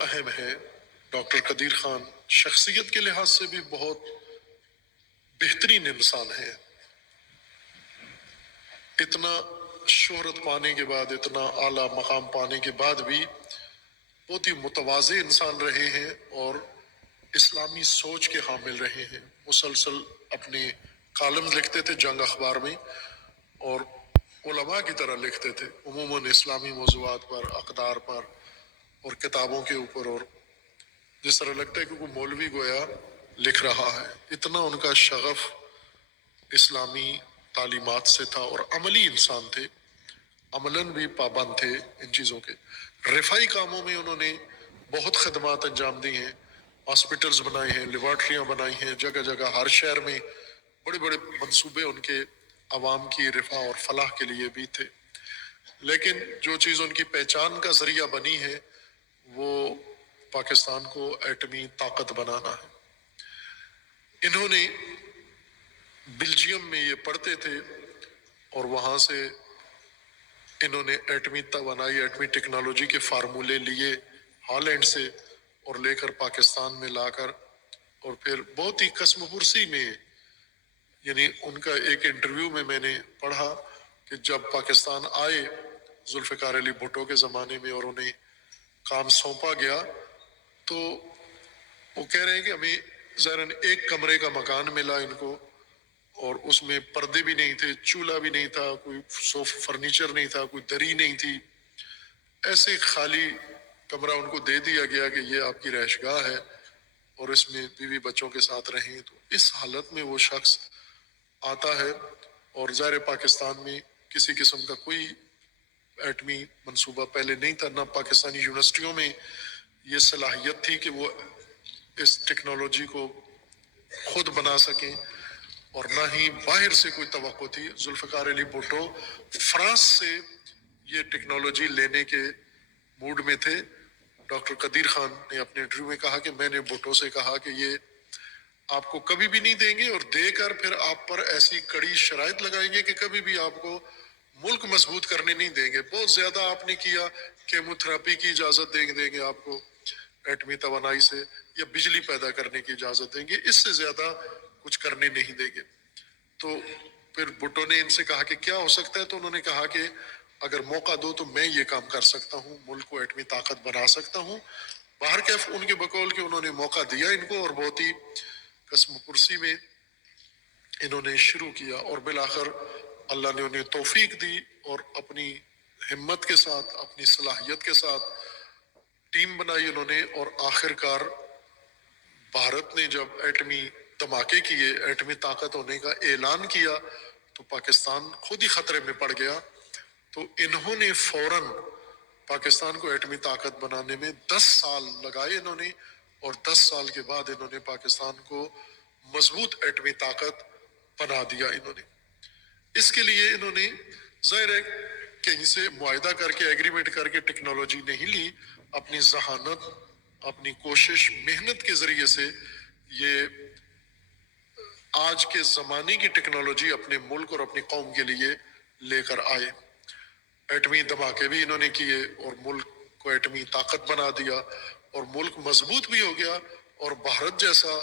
اہم ہے۔ ڈاکٹر قدیر خان شخصیت کے لحاظ سے بھی بہت بہترین انسان ہے۔ اتنا شہرت پانے کے بعد، اتنا اعلیٰ مقام پانے کے بعد بھی بہت ہی متواضع انسان رہے ہیں اور اسلامی سوچ کے حامل رہے ہیں۔ مسلسل اپنے کالمز لکھتے تھے جنگ اخبار میں، اور علماء کی طرح لکھتے تھے، عموماً اسلامی موضوعات پر، اقدار پر اور کتابوں کے اوپر، اور جس طرح لگتا ہے کہ کوئی مولوی گویا لکھ رہا ہے۔ اتنا ان کا شغف اسلامی تعلیمات سے تھا، اور عملی انسان تھے، عملاً بھی پابند تھے ان چیزوں کے۔ رفائی کاموں میں انہوں نے بہت خدمات انجام دی ہیں، ہاسپٹلز بنائے ہیں، لیبارٹریاں بنائی ہیں، جگہ جگہ ہر شہر میں بڑے بڑے منصوبے ان کے عوام کی رفاہ اور فلاح کے لیے بھی تھے۔ لیکن جو چیز ان کی پہچان کا ذریعہ بنی ہے وہ پاکستان کو ایٹمی طاقت بنانا ہے۔ انہوں نے بلجیم میں یہ پڑھتے تھے، اور وہاں سے انہوں نے ایٹمی توانائی، ایٹمی ٹیکنالوجی کے فارمولے لیے ہالینڈ سے، اور لے کر پاکستان میں لا کر، اور پھر بہت ہی قسم پرسی میں، یعنی ان کا ایک انٹرویو میں نے پڑھا کہ جب پاکستان آئے ذوالفقار علی بھٹو کے زمانے میں اور انہیں کام سونپا گیا، تو وہ کہہ رہے ہیں کہ ہمیں ظاہراً ایک کمرے کا مکان ملا ان کو، اور اس میں پردے بھی نہیں تھے، چولہا بھی نہیں تھا، کوئی فرنیچر نہیں تھا، کوئی دری نہیں تھی، ایسے خالی کمرہ ان کو دے دیا گیا کہ یہ آپ کی رہائش گاہ ہے اور اس میں بیوی بچوں کے ساتھ رہیں۔ تو اس حالت میں وہ شخص آتا ہے، اور ظاہر پاکستان میں کسی قسم کا کوئی ایٹمی منصوبہ پہلے نہیں تھا، نہ پاکستانی یونیورسٹیوں میں یہ صلاحیت تھی کہ وہ اس ٹیکنالوجی کو خود بنا سکیں، اور نہ ہی باہر سے کوئی توقع تھی۔ ذوالفقار علی بھٹو فرانس سے یہ ٹیکنالوجی لینے کے موڈ میں تھے۔ ڈاکٹر قدیر خان نے اپنے انٹرویو میں کہا کہ میں نے بھٹو سے کہا کہ یہ آپ کو کبھی بھی نہیں دیں گے، اور دے کر پھر آپ پر ایسی کڑی شرائط لگائیں گے کہ کبھی بھی آپ کو ملک مضبوط کرنے نہیں دیں گے۔ بہت زیادہ آپ نے کیا، کیمو تھراپی کی اجازت دیں گے آپ کو ایٹمی توانائی سے، یا بجلی پیدا کرنے کی اجازت دیں گے، اس سے زیادہ کچھ کرنے نہیں دیں گے۔ تو پھر بھٹو نے ان سے کہا کہ کیا ہو سکتا ہے، تو انہوں نے کہا کہ اگر موقع دو تو میں یہ کام کر سکتا ہوں، ملک کو ایٹمی طاقت بنا سکتا ہوں۔ باہر کیف ان کے بقول کہ انہوں نے موقع دیا ان کو، اور بہت ہی قسم پرسی میں انہوں نے شروع کیا، اور بالآخر اللہ نے انہیں توفیق دی، اور اپنی ہمت کے ساتھ، اپنی صلاحیت کے ساتھ ٹیم بنائی انہوں نے، اور آخر کار بھارت نے جب ایٹمی دھماکے کیے، ایٹمی طاقت ہونے کا اعلان کیا، تو پاکستان خود ہی خطرے میں پڑ گیا۔ تو انہوں نے فوراً پاکستان کو ایٹمی طاقت بنانے میں 10 سال لگائے انہوں نے، اور 10 سال کے بعد انہوں نے پاکستان کو مضبوط ایٹمی طاقت بنا دیا انہوں نے۔ اس کے لیے انہوں نے ظاہر ہے کہیں سے معاہدہ کر کے، ایگریمنٹ کر کے ٹیکنالوجی نہیں لی، اپنی ذہانت، اپنی کوشش، محنت کے ذریعے سے یہ آج کے زمانے کی ٹیکنالوجی اپنے ملک اور اپنی قوم کے لیے لے کر آئے۔ ایٹمی دھماکے بھی انہوں نے کیے، اور ملک کو ایٹمی طاقت بنا دیا، اور ملک مضبوط بھی ہو گیا، اور بھارت جیسا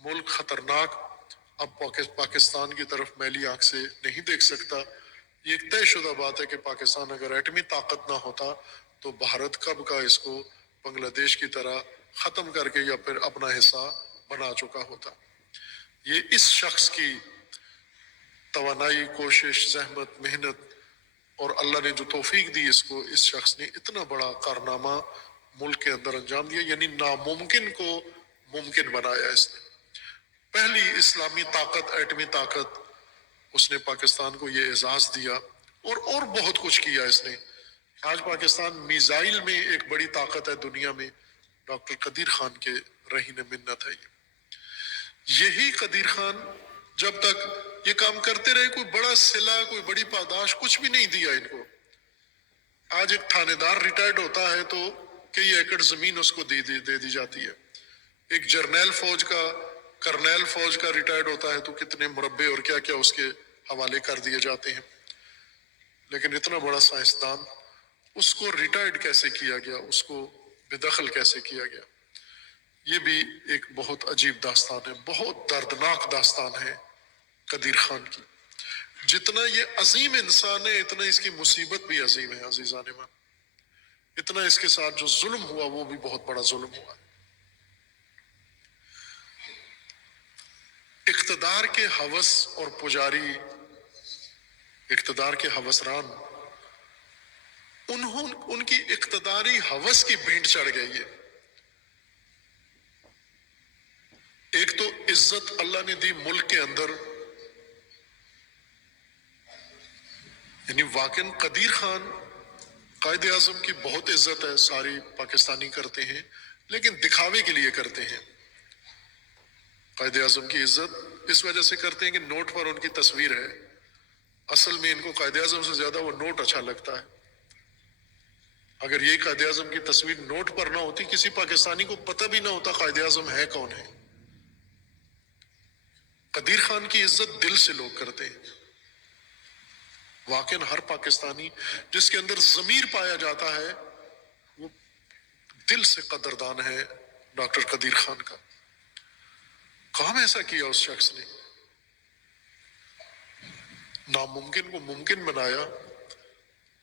ملک خطرناک اب پاکستان کی طرف میلی آنکھ سے نہیں دیکھ سکتا۔ یہ ایک طے شدہ بات ہے کہ پاکستان اگر ایٹمی طاقت نہ ہوتا تو بھارت کب کا اس کو بنگلہ دیش کی طرح ختم کر کے یا پھر اپنا حصہ بنا چکا ہوتا۔ یہ اس شخص کی توانائی، کوشش، زحمت، محنت، اور اللہ نے جو توفیق دی اس کو، اس شخص نے اتنا بڑا کارنامہ ملک کے اندر انجام دیا، یعنی ناممکن کو ممکن بنایا اس نے۔ پہلی اسلامی طاقت، ایٹمی طاقت، اس نے پاکستان کو یہ اعزاز دیا، اور بہت کچھ کیا اس نے۔ آج پاکستان میزائل میں ایک بڑی طاقت ہے دنیا میں، ڈاکٹر قدیر خان کے رہین منت ہے یہی قدیر خان جب تک یہ کام کرتے رہے، کوئی بڑا صلہ، کوئی بڑی پاداش کچھ بھی نہیں دیا ان کو۔ آج ایک تھانے دار ریٹائرڈ ہوتا ہے تو کئی ایکڑ زمین اس کو دے دی جاتی ہے۔ ایک جرنیل فوج کا، کرنیل فوج کا ریٹائرڈ ہوتا ہے تو کتنے مربع اور کیا کیا اس کے حوالے کر دیے جاتے ہیں۔ لیکن اتنا بڑا سائنسدان، اس کو ریٹائرڈ کیسے کیا گیا، اس کو بے دخل کیسے کیا گیا. یہ بھی ایک بہت عجیب داستان ہے، بہت دردناک داستان ہے قدیر خان کی. جتنا یہ عظیم انسان ہے اتنا اس کی مصیبت بھی عظیم ہے عزیزان من. اتنا اس کے ساتھ جو ظلم ہوا وہ بھی بہت بڑا ظلم ہوا. اقتدار کے ہوس اور پجاری، اقتدار کے ہوسران، ان کی اقتداری ہوس کی بھینٹ چڑھ گئی ہے. ایک تو عزت اللہ نے دی ملک کے اندر، یعنی واقعاً قدیر خان قائد اعظم کی بہت عزت ہے، ساری پاکستانی کرتے ہیں لیکن دکھاوے کے لیے کرتے ہیں. قائد اعظم کی عزت اس وجہ سے کرتے ہیں کہ نوٹ پر ان کی تصویر ہے، اصل میں ان کو قائد اعظم سے زیادہ وہ نوٹ اچھا لگتا ہے. اگر یہ قائد اعظم کی تصویر نوٹ پر نہ ہوتی کسی پاکستانی کو پتہ بھی نہ ہوتا قائد اعظم ہے کون ہے. قدیر خان کی عزت دل سے لوگ کرتے ہیں. واقعاً ہر پاکستانی جس کے اندر ضمیر پایا جاتا ہے وہ دل سے قدردان ہے ڈاکٹر قدیر خان کا. کام ایسا کیا اس شخص نے، ناممکن کو ممکن بنایا،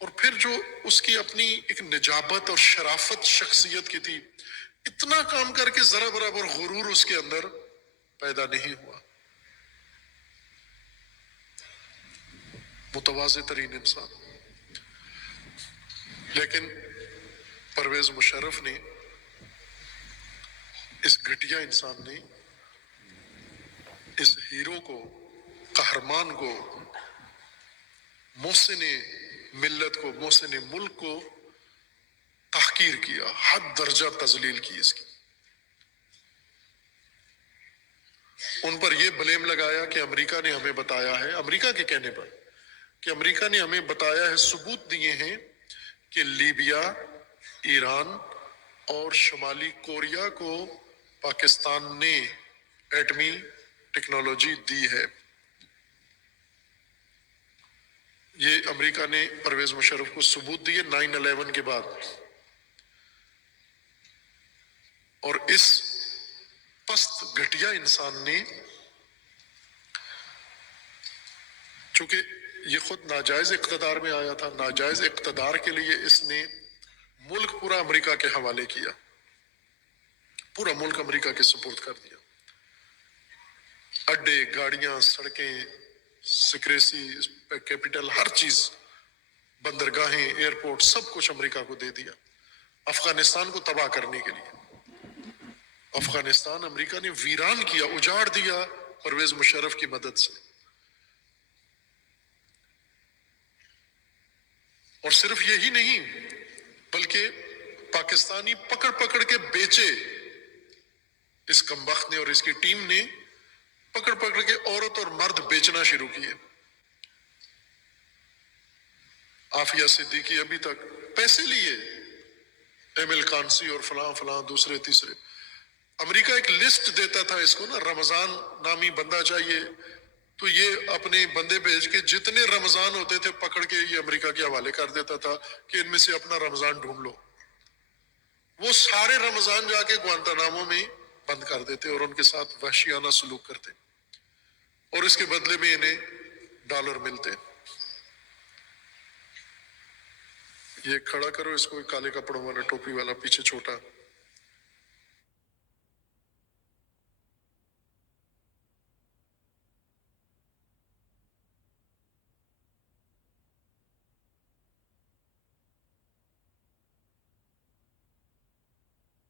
اور پھر جو اس کی اپنی ایک نجابت اور شرافت شخصیت کی تھی، اتنا کام کر کے ذرا برابر غرور اس کے اندر پیدا نہیں ہوا. متواضع ترین انسان. لیکن پرویز مشرف نے، اس گھٹیا انسان نے اس ہیرو کو، قہرمان کو، محسن ملت کو، محسن ملک کو تحقیر کیا، حد درجہ تذلیل کی اس کی. ان پر یہ بلیم لگایا کہ امریکہ نے ہمیں بتایا ہے، امریکہ کے کہنے پر کہ امریکہ نے ہمیں بتایا ہے، ثبوت دیے ہیں کہ لیبیا، ایران اور شمالی کوریا کو پاکستان نے ایٹمی ٹیکنالوجی دی ہے. یہ امریکہ نے پرویز مشرف کو ثبوت دیے 9/11 کے بعد. اور اس پست گھٹیا انسان نے، چونکہ یہ خود ناجائز اقتدار میں آیا تھا، ناجائز اقتدار کے لیے اس نے ملک پورا امریکہ کے حوالے کیا، پورا ملک امریکہ کے سپرد کر دیا. اڈے، گاڑیاں، سڑکیں، سیکریسی، کیپٹل، ہر چیز، بندرگاہیں، ایئرپورٹ، سب کچھ امریکہ کو دے دیا افغانستان کو تباہ کرنے کے لیے. افغانستان امریکہ نے ویران کیا، اجاڑ دیا پرویز مشرف کی مدد سے. اور صرف یہی نہیں بلکہ پاکستانی پکڑ پکڑ کے بیچے، اس کمبخت نے اور اس کی ٹیم نے پکڑ پکڑ کے عورت اور مرد بیچنا شروع کیے. عافیہ صدیقی ابھی تک پیسے لیے، ایمل کانسی اور فلاں فلاں دوسرے تیسرے. امریکہ ایک لسٹ دیتا تھا اس کو نا، رمضان نامی بندہ چاہیے، تو یہ اپنے بندے بھیج کے جتنے رمضان ہوتے تھے پکڑ کے یہ امریکہ کے حوالے کر دیتا تھا کہ ان میں سے اپنا رمضان ڈھونڈ لو. وہ سارے رمضان جا کے گوانتانامو میں بند کر دیتے اور ان کے ساتھ وحشیانہ سلوک کرتے، اور اس کے بدلے میں انہیں ڈالر ملتے. یہ کھڑا کرو اس کو، کالے کپڑوں والا، ٹوپی والا، پیچھے چھوٹا.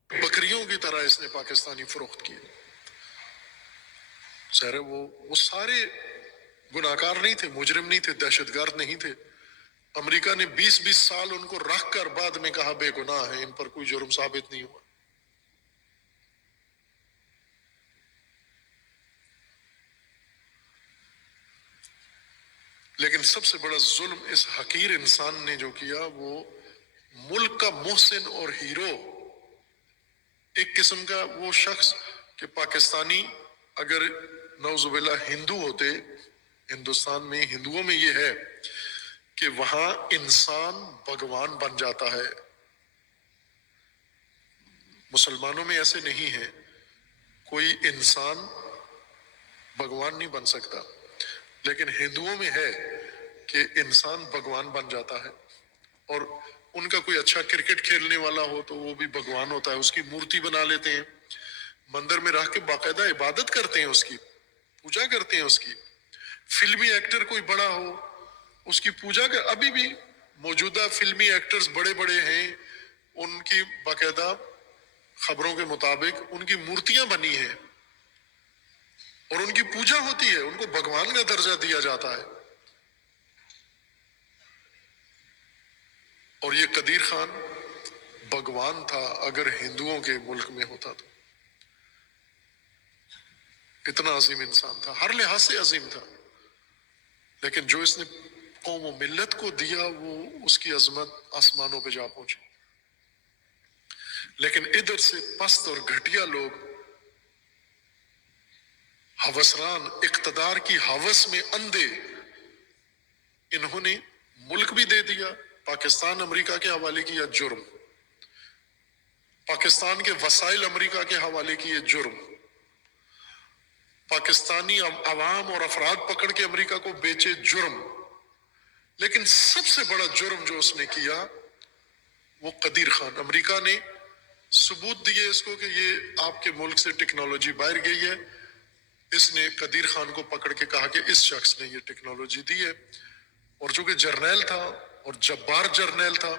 بکریوں کی طرح اس نے پاکستانی فروخت کیے. ظاہر ہے وہ سارے گناہگار نہیں تھے، مجرم نہیں تھے، دہشت گرد نہیں تھے. امریکہ نے 20 سال ان کو رکھ کر بعد میں کہا بے گناہ ہیں، ان پر کوئی جرم ثابت نہیں ہوا. لیکن سب سے بڑا ظلم اس حقیر انسان نے جو کیا، وہ ملک کا محسن اور ہیرو، ایک قسم کا وہ شخص کہ پاکستانی اگر نعوذ باللہ ہندو ہوتے، ہندوستان میں ہندوؤں میں یہ ہے کہ وہاں انسان بھگوان بن جاتا ہے. مسلمانوں میں ایسے نہیں ہے، کوئی انسان بھگوان نہیں بن سکتا، لیکن ہندوؤں میں ہے کہ انسان بھگوان بن جاتا ہے، اور ان کا کوئی اچھا کرکٹ کھیلنے والا ہو تو وہ بھی بھگوان ہوتا ہے، اس کی مورتی بنا لیتے ہیں، مندر میں رہ کے باقاعدہ عبادت کرتے ہیں، اس کی پوجا کرتے ہیں، اس کی فلمی ایکٹر کوئی بڑا ہو اس کی پوجا کر، ابھی بھی موجودہ فلمی ایکٹرز بڑے بڑے ہیں، ان کی باقاعدہ خبروں کے مطابق ان کی مورتیاں بنی ہیں اور ان کی پوجا ہوتی ہے، ان کو بھگوان کا درجہ دیا جاتا ہے۔ اور یہ قدیر خان بھگوان تھا اگر ہندوؤں کے ملک میں ہوتا تو، اتنا عظیم انسان تھا، ہر لحاظ سے عظیم تھا، لیکن جو اس نے قوم و ملت کو دیا وہ اس کی عظمت آسمانوں پہ جا پہنچی۔ لیکن ادھر سے پست اور گھٹیا لوگ ہوسران، اقتدار کی ہوس میں اندھے، انہوں نے ملک بھی دے دیا، پاکستان امریکہ کے حوالے کیا، جرم، پاکستان کے وسائل امریکہ کے حوالے کیے، جرم، پاکستانی عوام اور افراد پکڑ کے امریکہ کو بیچے، جرم، لیکن سب سے بڑا جرم جو اس نے کیا وہ قدیر خان، امریکہ نے ثبوت دیے اس کو کہ یہ آپ کے ملک سے ٹیکنالوجی باہر گئی ہے، اس نے قدیر خان کو پکڑ کے کہا کہ اس شخص نے یہ ٹیکنالوجی دی ہے، اور جو کہ جرنیل تھا اور جبار جرنیل تھا،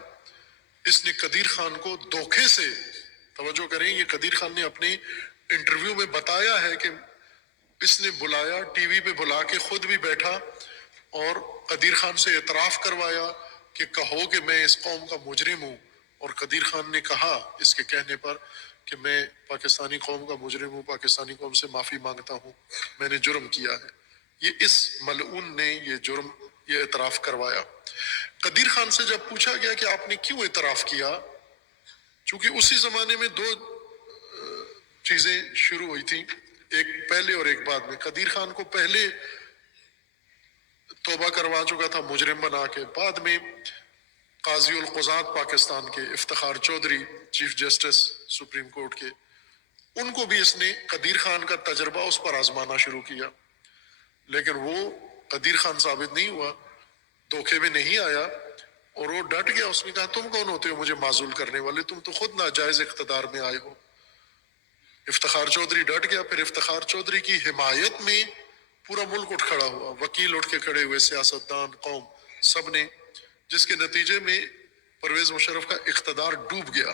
اس نے قدیر خان کو دھوکے سے، توجہ کریں یہ قدیر خان نے اپنے انٹرویو میں بتایا ہے کہ اس نے بلایا، ٹی وی پہ بلا کے خود بھی بیٹھا اور قدیر خان سے اعتراف کروایا کہ کہو کہ میں اس قوم کا مجرم ہوں، اور قدیر خان نے کہا اس کے کہنے پر کہ میں پاکستانی قوم کا مجرم ہوں، پاکستانی قوم سے معافی مانگتا ہوں، میں نے جرم کیا ہے۔ یہ اس ملعون نے یہ جرم، یہ اعتراف کروایا۔ قدیر خان سے جب پوچھا گیا کہ آپ نے کیوں اعتراف کیا، چونکہ اسی زمانے میں دو چیزیں شروع ہوئی تھی، ایک پہلے اور ایک بعد میں، قدیر خان کو پہلے توبہ کروا چکا تھا مجرم بنا کے، بعد میں قاضی القضات پاکستان کے Iftikhar Chaudhry, chief justice supreme court کے، ان کو بھی اس نے قدیر خان کا تجربہ اس پر آزمانا شروع کیا، لیکن وہ قدیر خان ثابت نہیں ہوا، دھوکے میں نہیں آیا، اور وہ ڈٹ گیا، اس نے کہا تم کون ہوتے ہو مجھے معزول کرنے والے، تم تو خود ناجائز اقتدار میں آئے ہو۔ افتخار چودھری ڈٹ گیا، پھر افتخار چودھری کی حمایت میں پورا ملک اٹھ کھڑا ہوا، وکیل اٹھ کے کھڑے ہوئے، سیاستدان، قوم، سب نے، جس کے نتیجے میں پرویز مشرف کا اقتدار ڈوب گیا،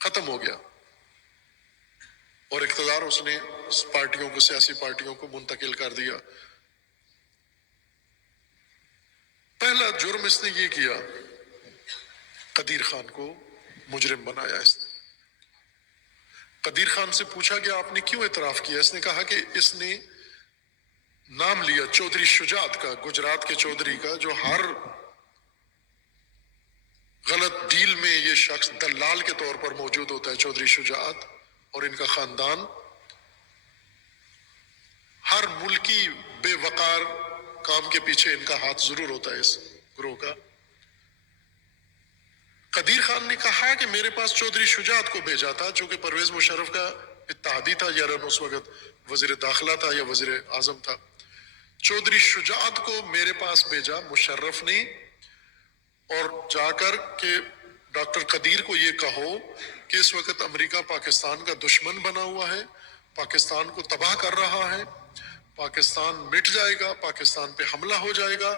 ختم ہو گیا، اور اقتدار اس نے پارٹیوں کو، سیاسی پارٹیوں کو منتقل کر دیا۔ پہلا جرم اس نے یہ کیا، قدیر خان کو مجرم بنایا اس نے۔ قدیر خان سے پوچھا گیا آپ نے کیوں اعتراف کیا، اس نے کہا کہ اس نے نام لیا چودھری شجاعت کا، گجرات کے چودھری کا، جو ہر غلط ڈیل میں یہ شخص دلال کے طور پر موجود ہوتا ہے، چودھری شجاعت اور ان کا خاندان، ہر ملکی بے وقار کام کے پیچھے ان کا ہاتھ ضرور ہوتا ہے اس گروہ کا۔ قدیر خان نے کہا کہ میرے پاس چودھری شجاعت کو بھیجا تھا، چونکہ پرویز مشرف کا اتحادی تھا، یارن اس وقت وزیر داخلہ تھا یا وزیر اعظم تھا، چودھری شجاعت کو میرے پاس بھیجا مشرف نے، اور جا کر کہ ڈاکٹر قدیر کو یہ کہو کہ اس وقت امریکہ پاکستان کا دشمن بنا ہوا ہے، پاکستان کو تباہ کر رہا ہے، پاکستان مٹ جائے گا، پاکستان پہ حملہ ہو جائے گا،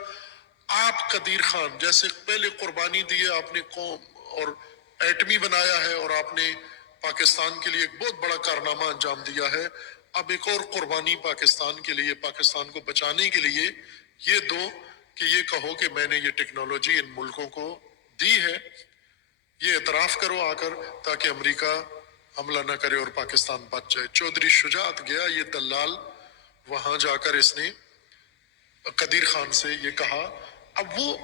آپ قدیر خان جیسے پہلے قربانی دی ہے آپ نے قوم اور ایٹمی بنایا ہے، اور آپ نے پاکستان کے لیے ایک بہت بڑا کارنامہ انجام دیا ہے، اب ایک اور قربانی پاکستان کے لیے، پاکستان کو بچانے کے لیے یہ دو کہ یہ کہو کہ میں نے یہ ٹیکنالوجی ان ملکوں کو دی ہے، یہ اعتراف کرو آ کر، تاکہ امریکہ حملہ نہ کرے اور پاکستان بچ جائے۔ چودھری شجاعت گیا، یہ دلال، وہاں جا کر اس نے قدیر خان سے یہ کہا، اب وہ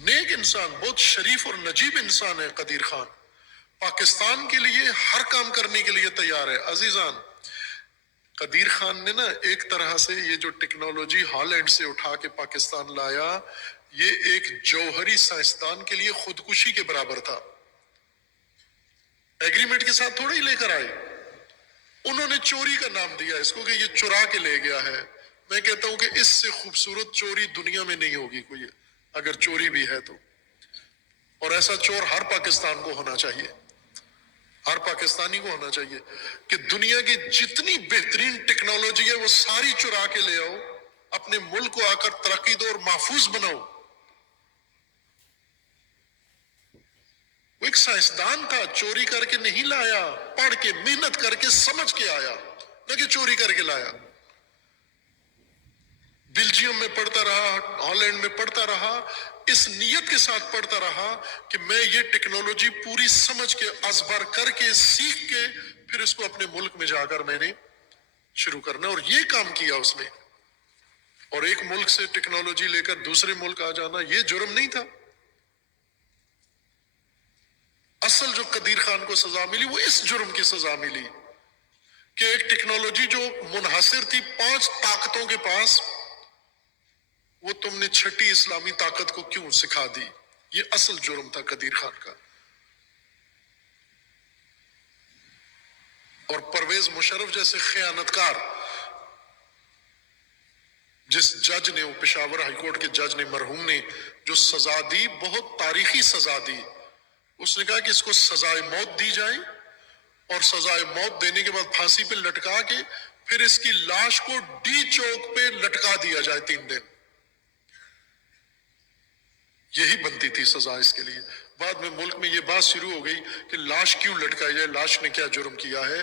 نیک انسان، بہت شریف اور نجیب انسان ہے قدیر خان، پاکستان کے لیے ہر کام کرنے کے لیے تیار ہے۔ عزیزان، قدیر خان نے نا ایک طرح سے یہ جو ٹیکنالوجی ہالینڈ سے اٹھا کے پاکستان لایا، یہ ایک جوہری سائنسدان کے لیے خودکشی کے برابر تھا۔ ایگریمنٹ کے ساتھ تھوڑا ہی لے کر آئے. انہوں نے چوری کا نام دیا اس کو کہ یہ چرا کے لے گیا ہے. میں کہتا ہوں کہ اس سے خوبصورت چوری دنیا میں نہیں ہوگی کوئی، اگر چوری بھی ہے تو. اور ایسا چور ہر پاکستان کو ہونا چاہیے، ہر پاکستانی کو ہونا چاہیے کہ دنیا کی جتنی بہترین ٹیکنالوجی ہے وہ ساری چرا کے لے آؤ، اپنے ملک کو آ کر ترقی دو اور محفوظ بناؤ. وہ ایک سائنسدان تھا، چوری کر کے نہیں لایا، پڑھ کے محنت کر کے سمجھ کے آیا، نہ کہ چوری کر کے لایا. بیلجیم میں پڑھتا رہا، ہالینڈ میں پڑھتا رہا، اس نیت کے ساتھ پڑھتا رہا کہ میں یہ ٹیکنالوجی پوری سمجھ کے ازبر کر کے سیکھ کے پھر اس کو اپنے ملک میں جا کر میں نے شروع کرنا. اور یہ کام کیا اس نے. اور ایک ملک سے ٹیکنالوجی لے کر دوسرے ملک آ جانا یہ جرم نہیں تھا. اصل جو قدیر خان کو سزا ملی وہ اس جرم کی سزا ملی کہ ایک ٹیکنالوجی جو منحصر تھی 5 طاقتوں کے پاس، وہ تم نے 6ٹھی اسلامی طاقت کو کیوں سکھا دی. یہ اصل جرم تھا قدیر خان کا. اور پرویز مشرف جیسے خیانتکار، جس جج نے، وہ پشاور ہائی کورٹ کے جج نے، مرحوم نے جو سزا دی، بہت تاریخی سزا دی. اس نے کہا کہ اس کو سزائے موت دی جائے اور سزائے موت دینے کے بعد پھانسی پہ لٹکا کے پھر اس کی لاش کو ڈی چوک پہ لٹکا دیا جائے 3 دن. یہی بنتی تھی سزا اس کے لیے. بعد میں ملک میں یہ بات شروع ہو گئی کہ لاش کیوں لٹکائی جائے، لاش نے کیا جرم کیا ہے.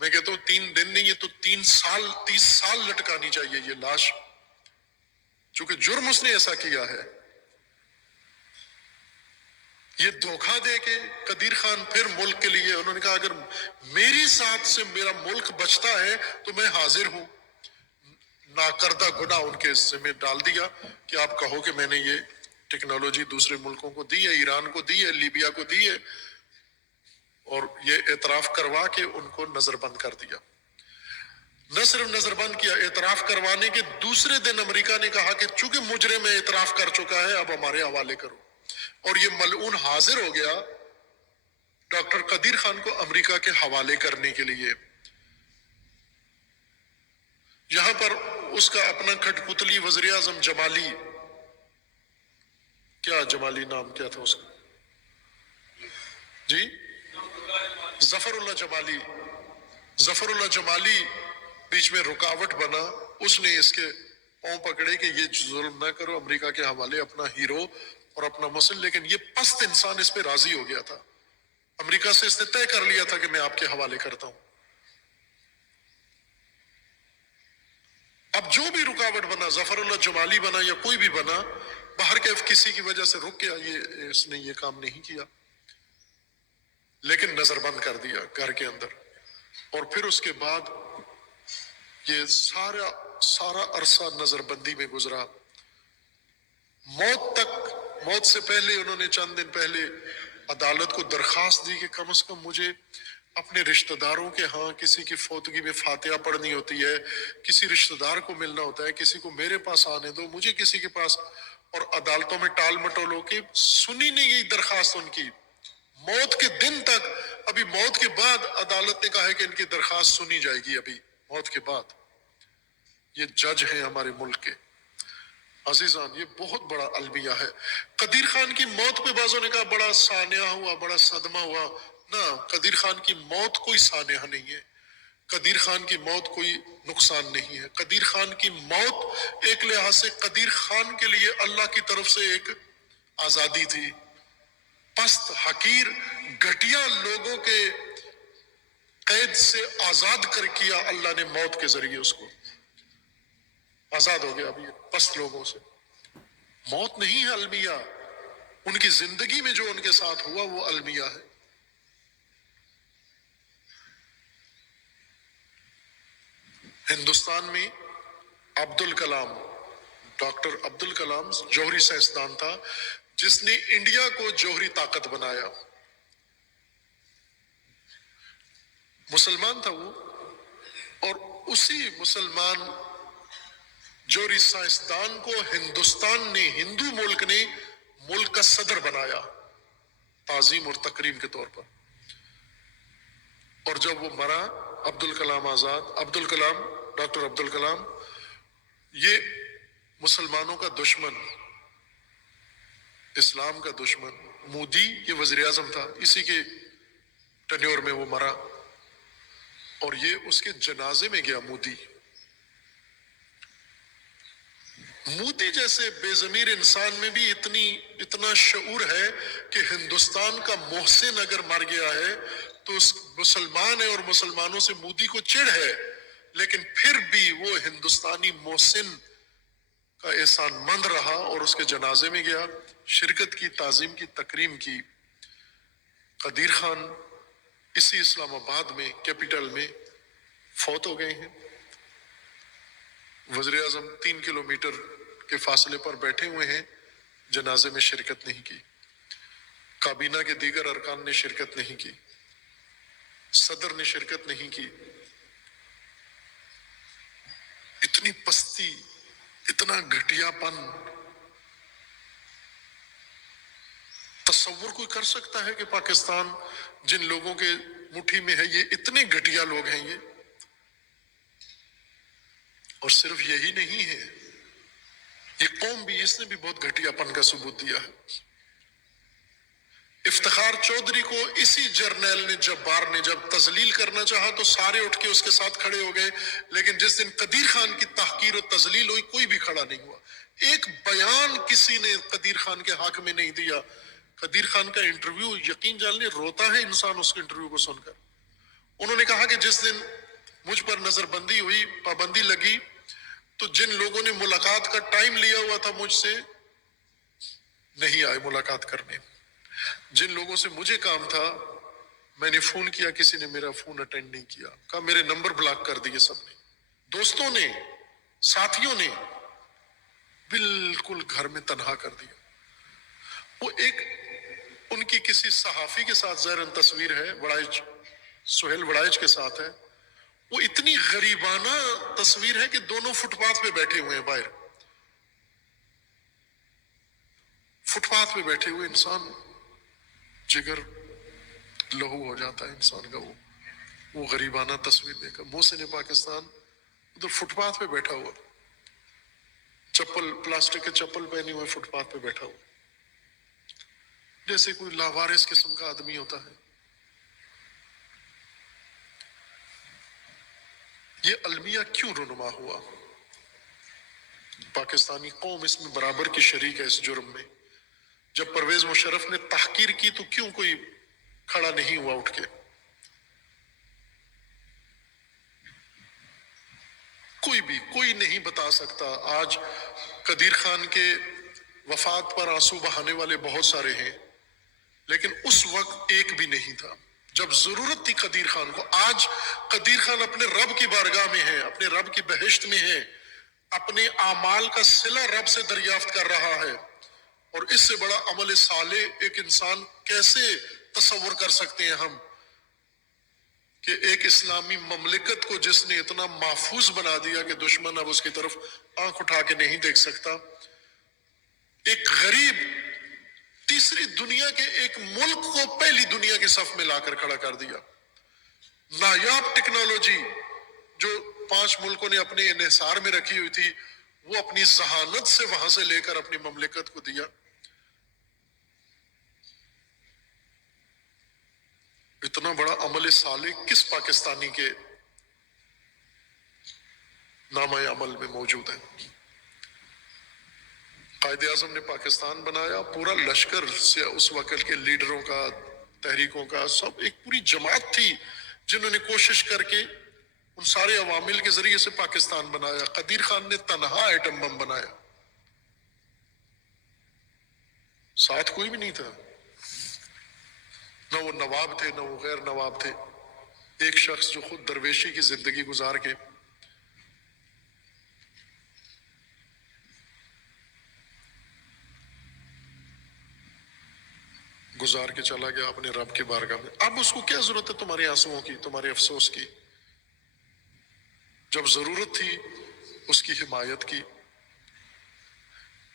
میں کہتا ہوں 3 دن نہیں، یہ تو 3 سال 30 سال لٹکانی چاہیے یہ لاش، چونکہ جرم اس نے ایسا کیا ہے. یہ دھوکہ دے کے قدیر خان پھر ملک کے لیے انہوں نے کہا اگر میری ساتھ سے میرا ملک بچتا ہے تو میں حاضر ہوں. ناکردہ گناہ ان کے ذمہ ڈال دیا کہ آپ کہو کہ میں نے یہ ٹیکنالوجی دوسرے ملکوں کو دی ہے، ایران کو دی ہے، لیبیا کو دی ہے، اور یہ اعتراف کروا کے ان کو نظر بند کر دیا. نہ صرف نظر بند کیا، اعتراف کروانے کے دوسرے دن امریکہ نے کہا کہ چونکہ مجرم اعتراف کر چکا ہے اب ہمارے حوالے کرو. اور یہ ملعون حاضر ہو گیا ڈاکٹر قدیر خان کو امریکہ کے حوالے کرنے کے لیے. یہاں پر اس کا اپنا کھٹ پتلی وزیر اعظم جمالی، کیا جمالی نام کیا تھا اس کا جی، ظفر اللہ جمالی. ظفر اللہ جمالی بیچ میں رکاوٹ بنا. اس نے اس کے پاؤں پکڑے کہ یہ ظلم نہ کرو، امریکہ کے حوالے اپنا ہیرو اور اپنا مسل. لیکن یہ پست انسان اس پہ راضی ہو گیا تھا. امریکہ سے اس نے طے کر لیا تھا کہ میں آپ کے حوالے کرتا ہوں. اب جو بھی رکاوٹ بنا، ظفر اللہ جمالی بنا یا کوئی بھی بنا، باہر کے کسی کی وجہ سے رک گیا، یہ اس نے یہ کام نہیں کیا، لیکن نظر بند کر دیا گھر کے اندر. اور پھر اس کے بعد یہ سارا عرصہ نظر بندی میں گزرا. موت سے پہلے انہوں نے چند دن پہلے عدالت کو درخواست دی کہ کم از کم مجھے اپنے رشتہ داروں کے ہاں کسی کی فوتگی میں فاتحہ پڑھنی ہوتی ہے، کسی رشتہ دار کو ملنا ہوتا ہے، کسی کو میرے پاس آنے دو، مجھے کسی کے پاس. اور عدالتوں میں ٹال مٹول ہو کے سنی نہیں گئی درخواست ان کی موت کے دن تک. ابھی موت کے بعد عدالت نے کہا ہے کہ ان کی درخواست سنی جائے گی ابھی موت کے بعد. یہ جج ہیں ہمارے ملک کے. عزیزان یہ بہت بڑا المیہ ہے. قدیر خان کی موت پہ بعضوں نے کہا بڑا سانحہ ہوا، بڑا صدمہ ہوا. نہ، قدیر خان کی موت کوئی سانحہ نہیں ہے، قدیر خان کی موت کوئی نقصان نہیں ہے. قدیر خان کی موت ایک لحاظ سے قدیر خان کے لیے اللہ کی طرف سے ایک آزادی تھی. پست حقیر گھٹیا لوگوں کے قید سے آزاد کر کیا اللہ نے موت کے ذریعے، اس کو آزاد ہو گیا. ابھی پست لوگوں سے موت نہیں ہے المیہ، ان کی زندگی میں جو ان کے ساتھ ہوا وہ المیہ ہے. ہندوستان میں عبد الکلام، ڈاکٹر عبد الکلام جوہری سائنسدان تھا جس نے انڈیا کو جوہری طاقت بنایا. مسلمان تھا وہ، اور اسی مسلمان جوہری سائنسدان کو ہندوستان نے، ہندو ملک نے ملک کا صدر بنایا تعظیم اور تکریم کے طور پر. اور جب وہ مرا عبد الکلام آزاد، عبد الکلام، ڈاکٹر عبد الکلام، یہ مسلمانوں کا دشمن، اسلام کا دشمن، مودی یہ وزیر اعظم تھا، اسی کے ٹینیور میں وہ مرا، اور یہ اس کے جنازے میں گیا مودی۔ مودی جیسے بے ضمیر انسان میں بھی اتنا شعور ہے کہ ہندوستان کا محسن اگر مر گیا ہے تو مسلمان ہے اور مسلمانوں سے مودی کو چڑ ہے، لیکن پھر بھی وہ ہندوستانی محسن کا احسان مند رہا اور اس کے جنازے میں گیا، شرکت کی، تعظیم کی، تکریم کی۔ قدیر خان اسی اسلام آباد میں کیپٹل میں فوت ہو گئے ہیں۔ وزیر اعظم 3 کلومیٹر کے فاصلے پر بیٹھے ہوئے ہیں، جنازے میں شرکت نہیں کی۔ کابینہ کے دیگر ارکان نے شرکت نہیں کی، صدر نے شرکت نہیں کی۔ اتنی پستی، اتنا گھٹیا پن، تصور کوئی کر سکتا ہے کہ پاکستان جن لوگوں کے مٹھی میں ہے یہ اتنے گھٹیا لوگ ہیں یہ؟ اور صرف یہی نہیں ہے، یہ قوم بھی، اس نے بھی بہت گھٹیا پن کا ثبوت دیا ہے۔ افتخار چودھری کو اسی جرنیل نے، جبار نے جب تذلیل کرنا چاہا تو سارے اٹھ کے اس کے ساتھ کھڑے ہو گئے، لیکن جس دن قدیر خان کی تحقیر و تذلیل ہوئی کوئی بھی کھڑا نہیں ہوا۔ ایک بیان کسی نے قدیر خان کے حق میں نہیں دیا۔ قدیر خان کا انٹرویو، یقین جان لیں روتا ہے انسان اس کے انٹرویو کو سن کر۔ انہوں نے کہا کہ جس دن مجھ پر نظر بندی ہوئی، پابندی لگی، تو جن لوگوں نے ملاقات کا ٹائم لیا ہوا تھا مجھ سے نہیں آئے ملاقات کرنے۔ جن لوگوں سے مجھے کام تھا میں نے فون کیا، کسی نے میرا فون اٹینڈ نہیں کیا، کہا میرے نمبر بلاک کر دیے سب نے، دوستوں نے، ساتھیوں نے، بالکل گھر میں تنہا کر دیا۔ وہ ایک ان کی کسی صحافی کے ساتھ ظاہراً تصویر ہے، وڑائچ، سہیل وڑائچ کے ساتھ ہے، وہ اتنی غریبانہ تصویر ہے کہ دونوں فٹ پاتھ پہ بیٹھے ہوئے ہیں، باہر فٹ پاتھ پہ بیٹھے ہوئے، انسان جگر لہو ہو جاتا ہے انسان کا۔ وہ غریبانہ تصویر دیکھ کر محسن پاکستان ادھر فٹ پاتھ پہ بیٹھا ہوا، چپل، پلاسٹک کے چپل پہنے ہوئے فٹ پاتھ پہ بیٹھا ہوا، جیسے کوئی لاوارث قسم کا آدمی ہوتا ہے۔ یہ المیہ کیوں رونما ہوا؟ پاکستانی قوم اس میں برابر کی شریک ہے اس جرم میں۔ جب پرویز مشرف نے تحقیر کی تو کیوں کوئی کھڑا نہیں ہوا اٹھ کے؟ کوئی نہیں بتا سکتا۔ آج قدیر خان کے وفات پر آنسو بہانے والے بہت سارے ہیں، لیکن اس وقت ایک بھی نہیں تھا جب ضرورت تھی قدیر خان کو۔ آج قدیر خان اپنے رب کی بارگاہ میں ہے، اپنے رب کی بہشت میں ہے، اپنے اعمال کا صلہ رب سے دریافت کر رہا ہے، اور اس سے بڑا عمل صالح ایک انسان کیسے تصور کر سکتے ہیں ہم کہ ایک اسلامی مملکت کو جس نے اتنا محفوظ بنا دیا کہ دشمن اب اس کی طرف آنکھ اٹھا کے نہیں دیکھ سکتا، ایک غریب تیسری دنیا کے ایک ملک کو پہلی دنیا کی صف میں لا کر کھڑا کر دیا۔ نایاب ٹیکنالوجی جو 5 ملکوں نے اپنے انحصار میں رکھی ہوئی تھی، وہ اپنی ذہانت سے وہاں سے لے کر اپنی مملکت کو دیا۔ اتنا بڑا عمل صالح کس پاکستانی کے نامہ عمل میں موجود ہے؟ قائد اعظم نے پاکستان بنایا، پورا لشکر سے اس وقت کے لیڈروں کا، تحریکوں کا، سب ایک پوری جماعت تھی جنہوں نے کوشش کر کے ان سارے عوامل کے ذریعے سے پاکستان بنایا۔ قدیر خان نے تنہا ایٹم بم بنایا، ساتھ کوئی بھی نہیں تھا، نہ وہ نواب تھے نہ وہ غیر نواب تھے، ایک شخص جو خود درویشی کی زندگی گزار کے چلا گیا اپنے رب کے بارگاہ میں۔ اب اس کو کیا ضرورت ہے تمہارے آنسوؤں کی، تمہارے افسوس کی؟ جب ضرورت تھی اس کی حمایت کی۔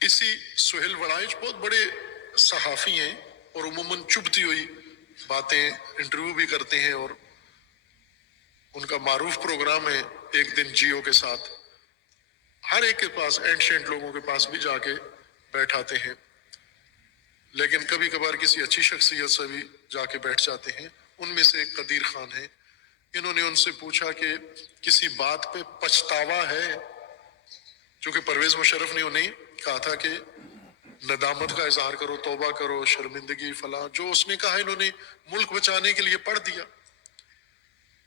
اسی سہیل وڑائچ بہت بڑے صحافی ہیں اور عموماً چبھتی ہوئی باتیں انٹرویو بھی کرتے ہیں اور ان کا معروف پروگرام ہے ایک دن جیو کے ساتھ، ہر ایک کے پاس، اینشینٹ لوگوں کے پاس بھی جا کے بیٹھاتے ہیں، لیکن کبھی کبھار کسی اچھی شخصیت سے بھی جا کے بیٹھ جاتے ہیں۔ ان میں سے ایک قدیر خان ہے، انہوں نے ان سے پوچھا کہ کسی بات پہ پچھتاوا ہے؟ چونکہ پرویز مشرف نے انہیں کہا تھا کہ ندامت کا اظہار کرو، توبہ کرو، شرمندگی فلاں، جو اس نے کہا انہوں نے ملک بچانے کے لیے پڑھ دیا۔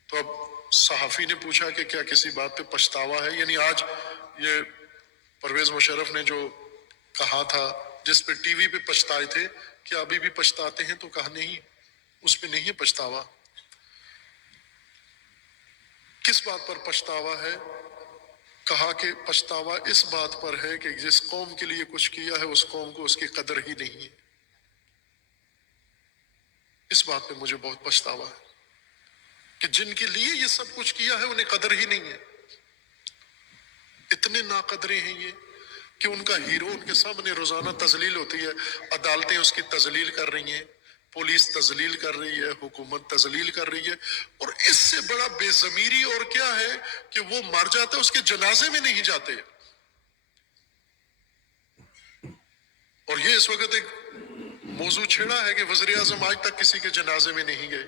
تو اب صحافی نے پوچھا کہ کیا کسی بات پہ پچھتاوا ہے؟ یعنی آج یہ پرویز مشرف نے جو کہا تھا، جس پہ ٹی وی پہ پچھتائے تھے، کیا ابھی بھی پچھتاتے ہیں؟ تو کہا نہیں، اس پہ نہیں ہے پچھتاوا۔ کس بات پر پچھتاوا ہے؟ کہا کہ پچھتاوا اس بات پر ہے کہ جس قوم کے لیے کچھ کیا ہے اس قوم کو اس کی قدر ہی نہیں ہے۔ اس بات پہ مجھے بہت پچھتاوا ہے کہ جن کے لیے یہ سب کچھ کیا ہے انہیں قدر ہی نہیں ہے۔ اتنے ناقدرے ہیں یہ کہ ان کا ہیرو ان کے سامنے روزانہ تذلیل ہوتی ہے، عدالتیں اس کی تذلیل کر رہی ہیں، پولیس تذلیل کر رہی ہے، حکومت تذلیل کر رہی ہے، اور اس سے بڑا بے ضمیری اور کیا ہے کہ وہ مر جاتا ہے اس کے جنازے میں نہیں جاتے۔ اور یہ اس وقت ایک موضوع چھڑا ہے کہ وزیر اعظم آج تک کسی کے جنازے میں نہیں گئے۔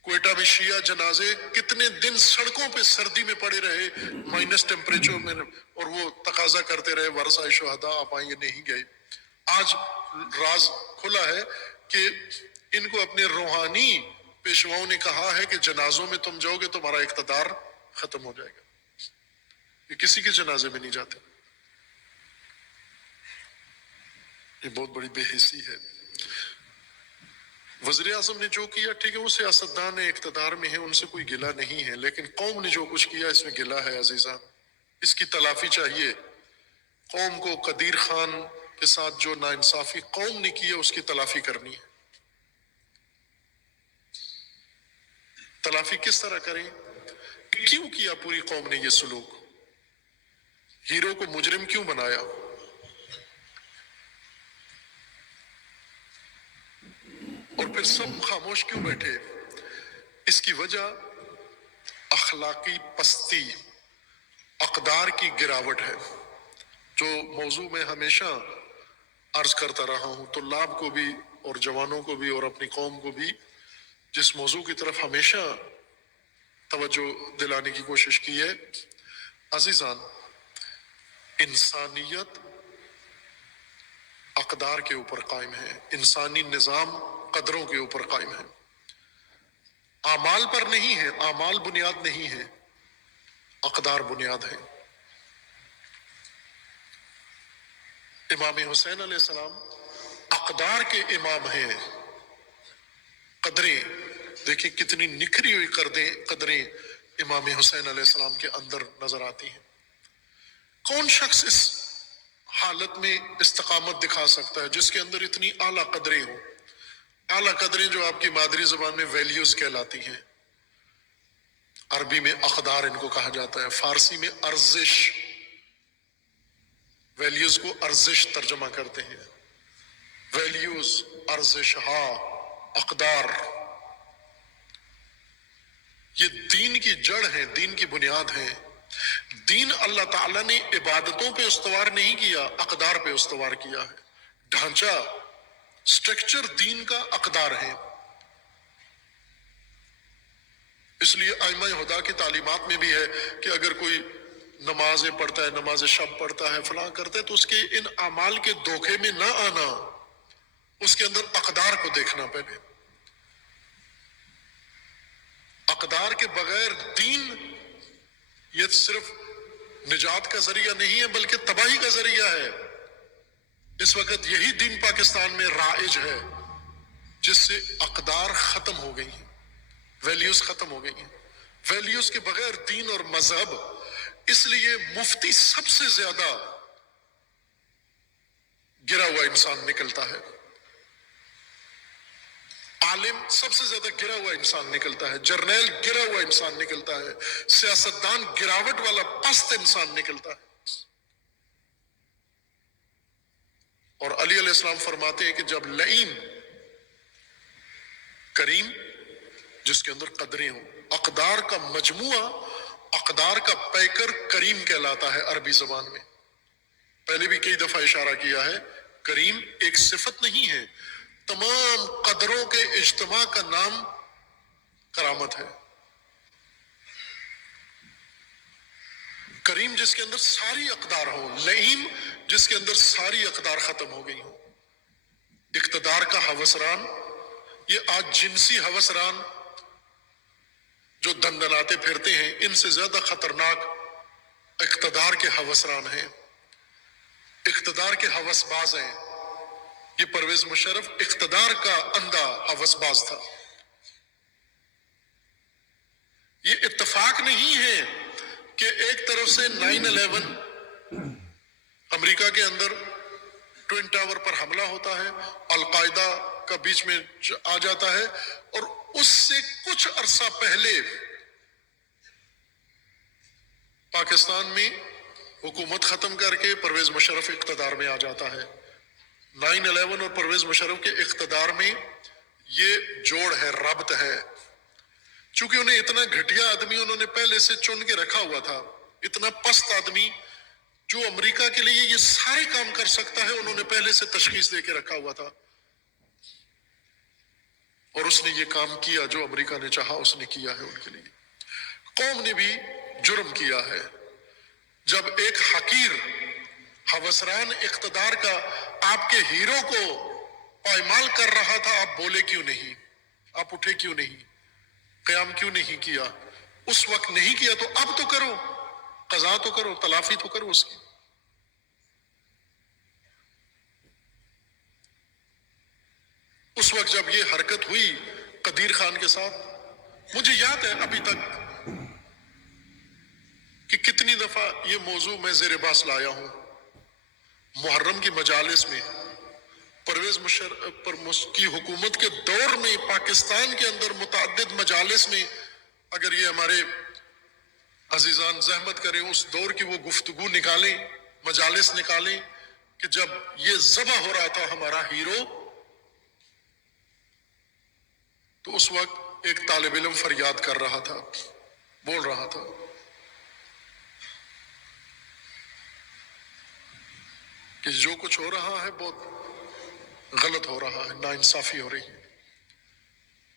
کوئٹہ میں شیعہ جنازے کتنے دن سڑکوں پہ سردی میں پڑے رہے، مائنس ٹیمپریچر میں، اور وہ تقاضا کرتے رہے ورثہ شہداء آپ آئیں، نہیں گئے۔ آج راز کھلا ہے کہ ان کو اپنے روحانی پیشواؤں نے کہا ہے کہ جنازوں میں تم جاؤ گے تمہارا اقتدار ختم ہو جائے گا۔ یہ کسی کے جنازے میں نہیں جاتے۔ یہ بہت بڑی بے حسی ہے۔ وزیر اعظم نے جو کیا ٹھیک ہے، وہ سیاستدان اقتدار میں ہیں، ان سے کوئی گلہ نہیں ہے، لیکن قوم نے جو کچھ کیا اس میں گلہ ہے عزیزان، اس کی تلافی چاہیے۔ قوم کو قدیر خان کے ساتھ جو ناانصافی قوم نے کی ہے اس کی تلافی کرنی ہے۔ تلافی کس طرح کریں؟ کیوں کیا پوری قوم نے یہ سلوک؟ ہیرو کو مجرم کیوں بنایا؟ اور پھر سب خاموش کیوں بیٹھے؟ اس کی وجہ اخلاقی پستی، اقدار کی گراوٹ ہے، جو موضوع میں ہمیشہ عرض کرتا رہا ہوں طلاب کو بھی اور جوانوں کو بھی اور اپنی قوم کو بھی، جس موضوع کی طرف ہمیشہ توجہ دلانے کی کوشش کی ہے۔ عزیزان، انسانیت اقدار کے اوپر قائم ہے، انسانی نظام قدروں کے اوپر قائم ہے، اعمال پر نہیں ہے۔ اعمال بنیاد نہیں ہے، اقدار بنیاد ہے۔ امام حسین علیہ السلام اقدار کے امام ہیں۔ قدریں دیکھیں کتنی نکھری ہوئی قدریں امام حسین علیہ السلام کے اندر نظر آتی ہیں۔ کون شخص اس حالت میں استقامت دکھا سکتا ہے جس کے اندر اتنی اعلیٰ قدریں ہوں؟ اعلیٰ قدریں جو آپ کی مادری زبان میں ویلیوز کہلاتی ہیں، عربی میں اقدار ان کو کہا جاتا ہے، فارسی میں ارزش، ویلیوز کو ارزش ترجمہ کرتے ہیں، ویلیوز، ارزش، ہاں، اقدار، یہ دین کی جڑ ہے، دین کی بنیاد ہے۔ دین اللہ تعالیٰ نے عبادتوں پہ استوار نہیں کیا، اقدار پہ استوار کیا ہے۔ ڈھانچہ، سٹرکچر دین کا اقدار ہے۔ اس لیے ائمہ ہدیٰ کی تعلیمات میں بھی ہے کہ اگر کوئی نمازیں پڑھتا ہے، نماز شب پڑھتا ہے، فلاں کرتا ہے، تو اس کے ان اعمال کے دھوکے میں نہ آنا، اس کے اندر اقدار کو دیکھنا پہلے۔ اقدار کے بغیر دین یہ صرف نجات کا ذریعہ نہیں ہے بلکہ تباہی کا ذریعہ ہے۔ اس وقت یہی دین پاکستان میں رائج ہے جس سے اقدار ختم ہو گئی ہیں، ویلیوز ختم ہو گئی ہیں۔ ویلیوز کے بغیر دین اور مذہب، اس لیے مفتی سب سے زیادہ گرا ہوا انسان نکلتا ہے، عالم سب سے زیادہ گرا ہوا انسان نکلتا ہے، جرنیل گرا ہوا انسان نکلتا ہے، سیاستدان گراوٹ والا پست انسان نکلتا ہے۔ اور علی علیہ السلام فرماتے ہیں کہ جب لئیم، کریم، جس کے اندر قدریں ہوں، اقدار کا مجموعہ، اقدار کا پیکر کریم کہلاتا ہے عربی زبان میں. پہلے بھی کئی دفعہ اشارہ کیا ہے، کریم ایک صفت نہیں ہے، تمام قدروں کے اجتماع کا نام کرامت ہے. کریم جس کے اندر ساری اقدار ہوں، لئیم جس کے اندر ساری اقدار ختم ہو گئی ہوں. اقتدار کا ہوسران، یہ آج جنسی ہوسران جو دندناتے پھرتے ہیں، ان سے زیادہ خطرناک اقتدار کے ہوسران ہیں، اقتدار کے ہوس باز ہیں. یہ پرویز مشرف اقتدار کا اندھا ہوس باز تھا. یہ اتفاق نہیں ہے کہ ایک طرف سے 9/11 امریکہ کے اندر ٹوئن ٹاور پر حملہ ہوتا ہے، القاعدہ کا بیچ میں آ جاتا ہے، اور اس سے کچھ عرصہ پہلے پاکستان میں حکومت ختم کر کے پرویز مشرف اقتدار میں آ جاتا ہے. 9/11 اور پرویز مشرف کے اقتدار میں یہ جوڑ ہے، ربط ہے. چونکہ انہیں اتنا گھٹیا آدمی انہوں نے پہلے سے چن کے رکھا ہوا تھا، اتنا پست آدمی جو امریکہ کے لیے یہ سارے کام کر سکتا ہے، انہوں نے پہلے سے تشخیص دے کے رکھا ہوا تھا، اور اس نے یہ کام کیا جو امریکہ نے چاہا اس نے کیا ہے ان کے لیے. قوم نے بھی جرم کیا ہے. جب ایک حقیر ہوسران اقتدار کا آپ کے ہیرو کو پائمال کر رہا تھا، آپ بولے کیوں نہیں؟ آپ اٹھے کیوں نہیں؟ قیام کیوں نہیں کیا؟ اس وقت نہیں کیا تو اب تو کرو، قضا تو کرو، تلافی تو کرو اس کی. اس وقت جب یہ حرکت ہوئی قدیر خان کے ساتھ، مجھے یاد ہے ابھی تک کہ کتنی دفعہ یہ موضوع میں زیر باس لایا ہوں. محرم کی مجالس میں، پرویز مشرف کی حکومت کے دور میں پاکستان کے اندر متعدد مجالس میں، اگر یہ ہمارے عزیزان زحمت کریں اس دور کی وہ گفتگو نکالیں، مجالس نکالیں کہ جب یہ ذبح ہو رہا تھا ہمارا ہیرو، تو اس وقت ایک طالب علم فریاد کر رہا تھا، بول رہا تھا کہ جو کچھ ہو رہا ہے بہت غلط ہو رہا ہے، ناانصافی ہو رہی ہے،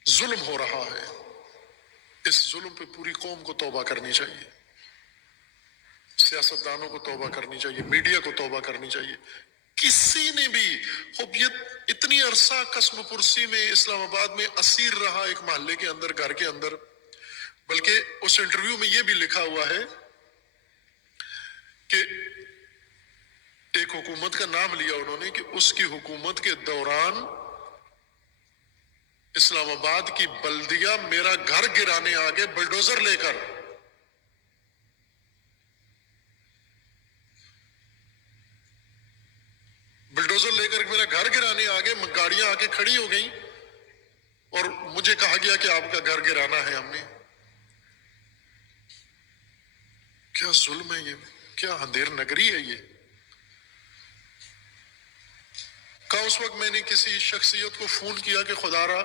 ظلم ہو رہا ہے. اس ظلم پہ پوری قوم کو توبہ کرنی چاہیے، سیاستدانوں کو توبہ کرنی چاہیے، میڈیا کو توبہ کرنی چاہیے. کسی نے بھی خوبیت اتنی عرصہ قسم پرسی میں اسلام آباد میں اسیر رہا، ایک محلے کے اندر، گھر کے اندر، بلکہ اس انٹرویو میں یہ بھی لکھا ہوا ہے کہ ایک حکومت کا نام لیا انہوں نے کہ اس کی حکومت کے دوران اسلام آباد کی بلدیہ میرا گھر گرانے آگے بلڈوزر لے کر. بلڈوزر لے کر میرا گھر گرانے آگے، گاڑیاں آ کے کھڑی ہو گئیں اور مجھے کہا گیا کہ آپ کا گھر گرانا ہے ہم نے. کیا ظلم ہے یہ، کیا اندھیر نگری ہے یہ. کہا اس وقت میں نے کسی شخصیت کو فون کیا کہ خدا را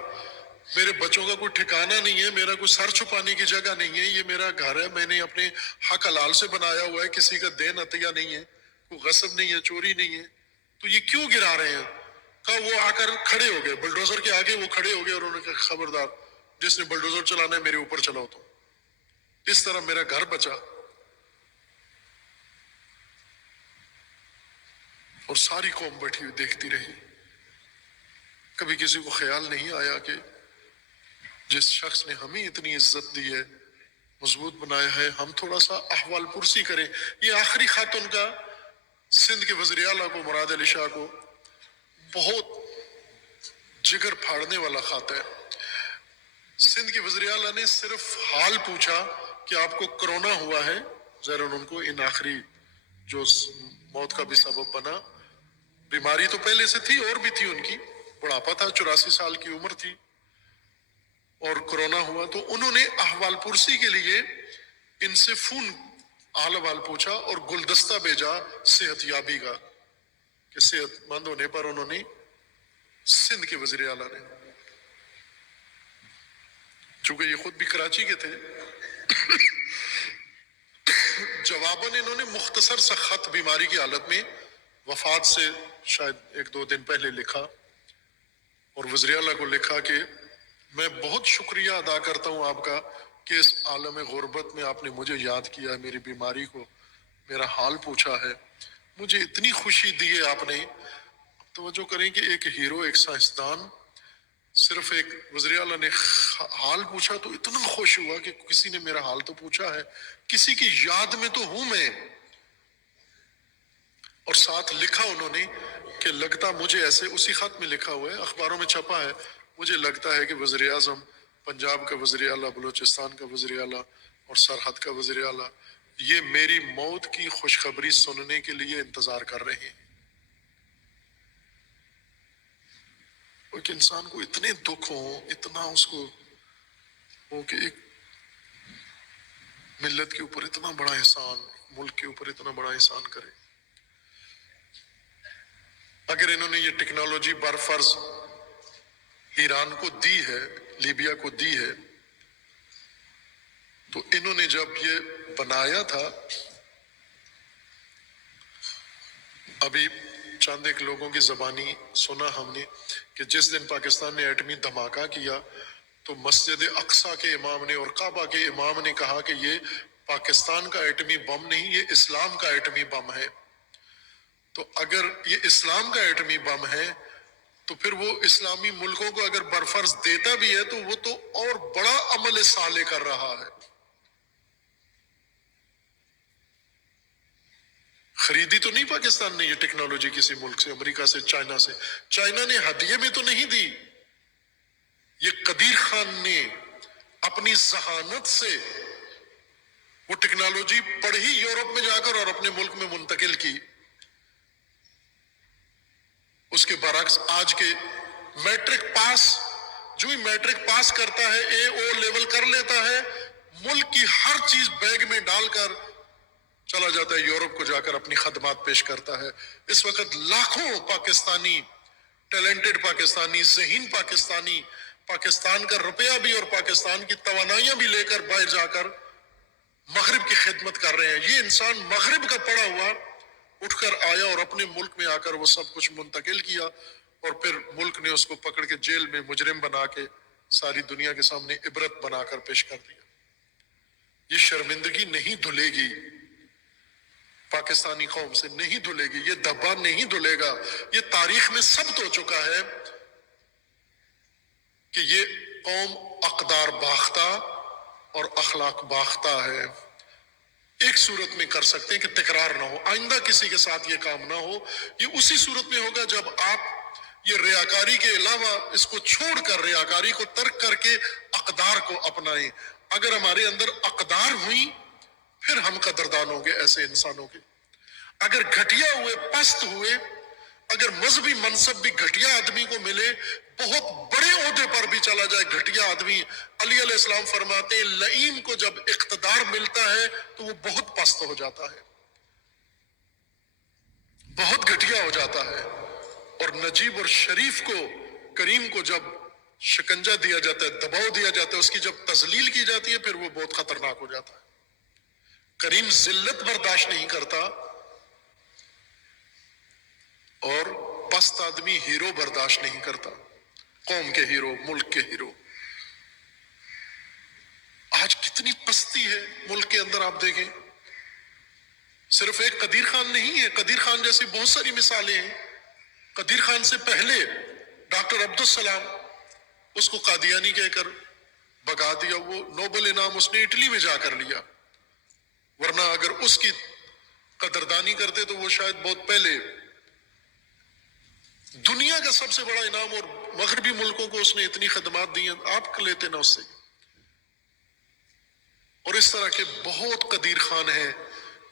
میرے بچوں کا کوئی ٹھکانہ نہیں ہے، میرا کوئی سر چھپانے کی جگہ نہیں ہے، یہ میرا گھر ہے، میں نے اپنے حق حلال سے بنایا ہوا ہے، کسی کا دین عطیہ نہیں ہے، کوئی غصب نہیں ہے، چوری نہیں ہے، تو یہ کیوں گرا رہے ہیں؟ کہا وہ آ کر کھڑے ہو گئے بلڈوزر کے آگے، وہ کھڑے ہو گئے اور انہوں نے کہا خبردار جس نے بلڈوزر چلانا ہے میرے اوپر چلاؤ. تو اس طرح میرا گھر بچا اور ساری قوم بیٹھی ہوئی دیکھتی رہی. کبھی کسی کو خیال نہیں آیا کہ جس شخص نے ہمیں اتنی عزت دی ہے، مضبوط بنایا ہے، ہم تھوڑا سا احوال پرسی کریں. یہ آخری خط ان کا سندھ کے وزیر اعلیٰ کو، مراد علی شاہ کو، بہت جگر پھاڑنے والا خط ہے. سندھ کے وزیر اعلیٰ نے صرف حال پوچھا کہ آپ کو کرونا ہوا ہے، ذرا ان کو ان آخری جو موت کا بھی سبب بنا، بیماری تو پہلے سے تھی اور بھی تھی، ان کی بڑھاپا تھا، 84 سال کی عمر تھی اور کرونا ہوا. تو انہوں نے احوال پرسی کے لیے ان سے فون حال احوال پوچھا اور گلدستہ بھیجا صحت یابی کا کہ صحت مند ہونے پر انہوں نے سندھ کے وزیر اعلیٰ نے چونکہ یہ خود بھی کراچی کے تھے، جواباً انہوں نے مختصر سا خط بیماری کی حالت میں وفات سے شاید 1-2 دن پہلے لکھا، اور وزیر اعلیٰ کو لکھا کہ میں بہت شکریہ ادا کرتا ہوں آپ کا کہ اس عالم غربت میں آپ نے مجھے یاد کیا ہے، میری بیماری کو میرا حال پوچھا ہے، مجھے اتنی خوشی دی ہے آپ نے۔ توجہ کریں کہ ایک ہیرو، ایک سائنسدان، صرف ایک وزیر اعلیٰ نے حال پوچھا تو اتنا خوش ہوا کہ کسی نے میرا حال تو پوچھا ہے، کسی کی یاد میں تو ہوں میں۔ اور ساتھ لکھا انہوں نے کہ لگتا مجھے ایسے، اسی خط میں لکھا ہوا ہے، اخباروں میں چھپا ہے، مجھے لگتا ہے کہ وزیر اعظم پنجاب کا وزیر اعلیٰ، بلوچستان کا وزیر اعلیٰ اور سرحد کا وزیر اعلیٰ یہ میری موت کی خوشخبری سننے کے لیے انتظار کر رہے ہیں۔ ایک انسان کو اتنے دکھ ہوں، اتنا اس کو ہو کہ ایک ملت کے اوپر اتنا بڑا احسان، ملک کے اوپر اتنا بڑا احسان کرے۔ اگر انہوں نے یہ ٹیکنالوجی برفرض ایران کو دی ہے، لیبیا کو دی ہے، تو انہوں نے جب یہ بنایا تھا، ابھی چند ایک لوگوں کی زبانی سنا ہم نے کہ جس دن پاکستان نے ایٹمی دھماکہ کیا تو مسجد اقصی کے امام نے اور کعبہ کے امام نے کہا کہ یہ پاکستان کا ایٹمی بم نہیں، یہ اسلام کا ایٹمی بم ہے۔ تو اگر یہ اسلام کا ایٹمی بم ہے تو پھر وہ اسلامی ملکوں کو اگر برفرض دیتا بھی ہے تو وہ تو اور بڑا عمل صالح کر رہا ہے۔ خریدی تو نہیں پاکستان نے یہ ٹیکنالوجی کسی ملک سے، امریکہ سے، چائنا سے، چائنا نے ہدیے میں تو نہیں دی، یہ قدیر خان نے اپنی ذہانت سے وہ ٹیکنالوجی پڑھی یورپ میں جا کر اور اپنے ملک میں منتقل کی۔ اس کے برعکس آج کے میٹرک پاس، جو ہی میٹرک پاس کرتا ہے، اے او لیول کر لیتا ہے، ملک کی ہر چیز بیگ میں ڈال کر چلا جاتا ہے یورپ کو، جا کر اپنی خدمات پیش کرتا ہے۔ اس وقت لاکھوں پاکستانی، ٹیلنٹڈ پاکستانی، ذہین پاکستانی، پاکستان کا روپیہ بھی اور پاکستان کی توانائیاں بھی لے کر باہر جا کر مغرب کی خدمت کر رہے ہیں۔ یہ انسان مغرب کا پڑا ہوا اٹھ کر آیا اور اپنے ملک میں آ کر وہ سب کچھ منتقل کیا، اور پھر ملک نے اس کو پکڑ کے جیل میں مجرم بنا کے ساری دنیا کے سامنے عبرت بنا کر پیش کر دیا۔ یہ شرمندگی نہیں دھلے گی، پاکستانی قوم سے نہیں دھلے گی، یہ دھبا نہیں دھلے گا۔ یہ تاریخ میں ثبت ہو چکا ہے کہ یہ قوم اقدار باختہ اور اخلاق باختہ ہے۔ ایک صورت میں کر سکتے ہیں کہ تکرار نہ ہو، آئندہ کسی کے ساتھ یہ کام نہ ہو۔ یہ اسی صورت میں ہوگا جب آپ یہ ریاکاری کے علاوہ اس کو چھوڑ کر، ریاکاری کو ترک کر کے اقدار کو اپنائیں۔ اگر ہمارے اندر اقدار ہوئی پھر ہم قدردان ہوں گے ایسے انسانوں کے۔ اگر گھٹیا ہوئے، پست ہوئے، اگر مذہبی منصب بھی گھٹیا آدمی کو ملے، بہت بڑے عہدے پر بھی چلا جائے گھٹیا آدمی، علی علیہ السلام فرماتے ہیں لئیم کو جب اقتدار ملتا ہے تو وہ بہت پست ہو جاتا ہے، بہت گھٹیا ہو جاتا ہے۔ اور نجیب اور شریف کو، کریم کو جب شکنجہ دیا جاتا ہے، دباؤ دیا جاتا ہے، اس کی جب تذلیل کی جاتی ہے، پھر وہ بہت خطرناک ہو جاتا ہے۔ کریم ذلت برداشت نہیں کرتا، اور پست آدمی ہیرو برداشت نہیں کرتا، قوم کے ہیرو، ملک کے ہیرو۔ آج کتنی پستی ہے ملک کے اندر، آپ دیکھیں، صرف ایک قدیر خان نہیں ہے، قدیر خان جیسی بہت ساری مثالیں ہیں۔ قدیر خان سے پہلے ڈاکٹر عبدالسلام، اس کو قادیانی کہہ کر بگا دیا، وہ نوبل انعام اس نے اٹلی میں جا کر لیا، ورنہ اگر اس کی قدردانی کرتے تو وہ شاید بہت پہلے دنیا کا سب سے بڑا انعام، اور مغربی ملکوں کو اس نے اتنی خدمات دی ہیں، آپ لیتے نا اس سے۔ اور اس طرح کے بہت قدیر خان ہیں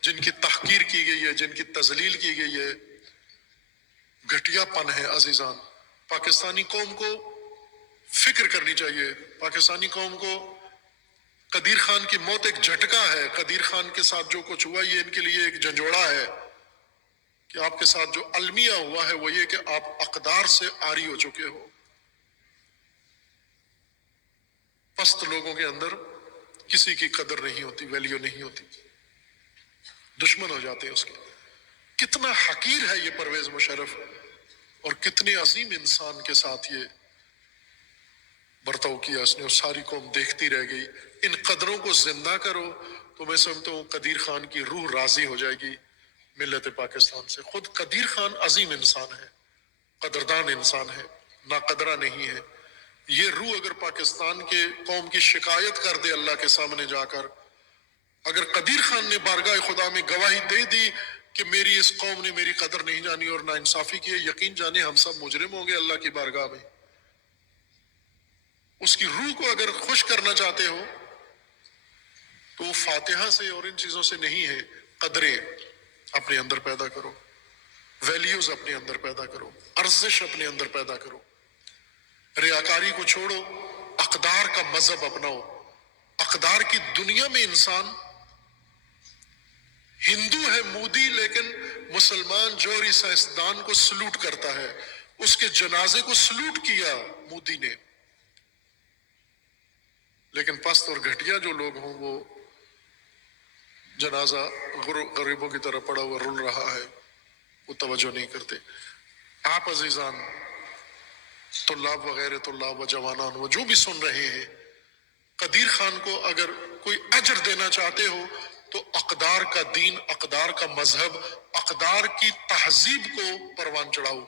جن کی تحقیر کی گئی ہے، جن کی تذلیل کی گئی ہے، گھٹیا پن ہے۔ عزیزان، پاکستانی قوم کو فکر کرنی چاہیے، پاکستانی قوم کو قدیر خان کی موت ایک جھٹکا ہے، قدیر خان کے ساتھ جو کچھ ہوا یہ ان کے لیے ایک جھنجھوڑا ہے، کہ آپ کے ساتھ جو المیہ ہوا ہے وہ یہ کہ آپ اقدار سے عاری ہو چکے ہو۔ پست لوگوں کے اندر کسی کی قدر نہیں ہوتی، ویلیو نہیں ہوتی، دشمن ہو جاتے ہیں اس کے. کتنا حقیر ہے یہ پرویز مشرف، اور کتنے عظیم انسان کے ساتھ یہ برتاؤ کیا اس نے، اور ساری قوم دیکھتی رہ گئی. ان قدروں کو زندہ کرو تو میں سمجھتا ہوں قدیر خان کی روح راضی ہو جائے گی ملت پاکستان سے. خود قدیر خان عظیم انسان ہے، قدردان انسان ہے، ناقدرہ نہیں ہے. یہ روح اگر پاکستان کے قوم کی شکایت کر دے اللہ کے سامنے جا کر، اگر قدیر خان نے بارگاہ خدا میں گواہی دے دی کہ میری اس قوم نے میری قدر نہیں جانی اور ناانصافی کی ہے، یقین جانے ہم سب مجرم ہوں گے اللہ کی بارگاہ میں. اس کی روح کو اگر خوش کرنا چاہتے ہو تو وہ فاتحہ سے اور ان چیزوں سے نہیں ہے. قدریں اپنے اندر پیدا کرو، ویلیوز اپنے اندر پیدا کرو، ارزش اپنے اندر پیدا کرو، ریاکاری کو چھوڑو، اقدار کا مذہب اپناؤ. اقدار کی دنیا میں انسان ہندو ہے مودی، لیکن مسلمان جوہری سائنسدان کو سلوٹ کرتا ہے. اس کے جنازے کو سلوٹ کیا مودی نے. لیکن پست اور گھٹیا جو لوگ ہوں وہ جنازہ غریبوں کی طرح پڑا ہوا رول رہا ہے، وہ توجہ نہیں کرتے. آپ عزیزان، طلاب وغیرہ، طلاب و جوانان، وہ جو بھی سن رہے ہیں، قدیر خان کو اگر کوئی اجر دینا چاہتے ہو تو اقدار کا دین، اقدار کا مذہب، اقدار کی تہذیب کو پروان چڑھاؤ،